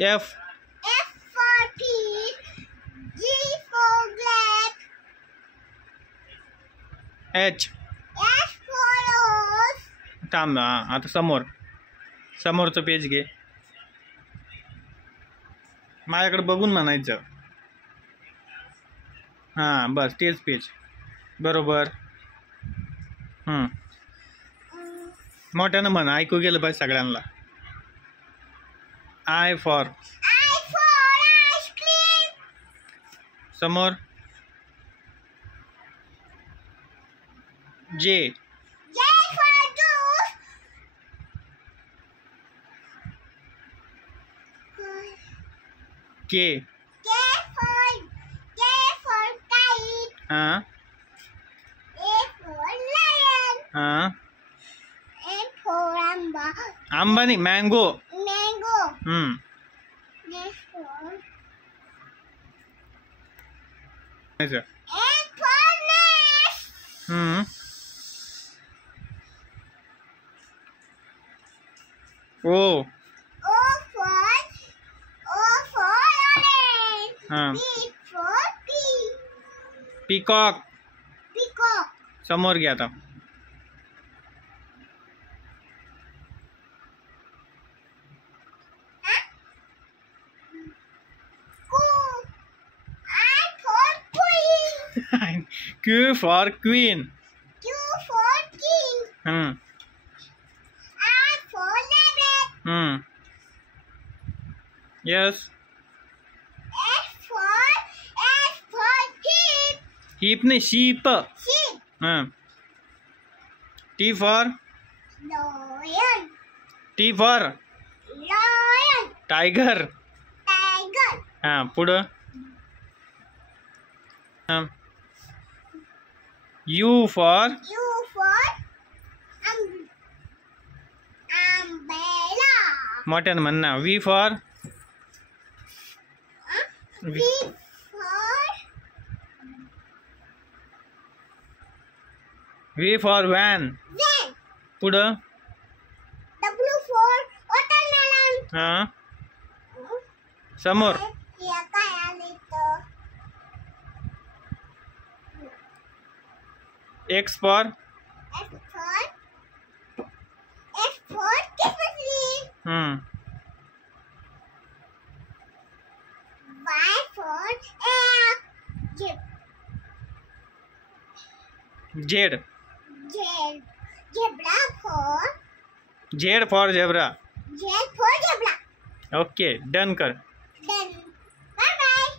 F. F for fish. G for grapes. H. H for horse. थांब आता समोरचं page घे. माझ्याकडे बघून म्हणायचं. हां बस तेच पेज बरोबर. मोठ्यानं म्हण, ऐकू गेलं पाहिजे सगळ्यांना. I for ice cream. समोर J. J for juice. K. K for kite. हां A for lion. हां M for amba. आंबा नाही, mango. Mango. N N for nest. O. O for orange. हां P for पिकॉक. peacock. समोर घे आता. Q for queen. Q for king. R for rabbit. Yes. S for sheep. Heap नहीं sheep. Sheep. T for Lion. T for Lion. tiger. Tiger. पुढं U for U for umbrella. मोठ्यानं म्हण ना. V for V for van. Van. पुढं W for watermelon. समोर हे काय आले तर X for F for Christmas tree. Y for egg. Z. Zebra for Z for zebra. Z for zebra. Okay done कर. Then bye bye.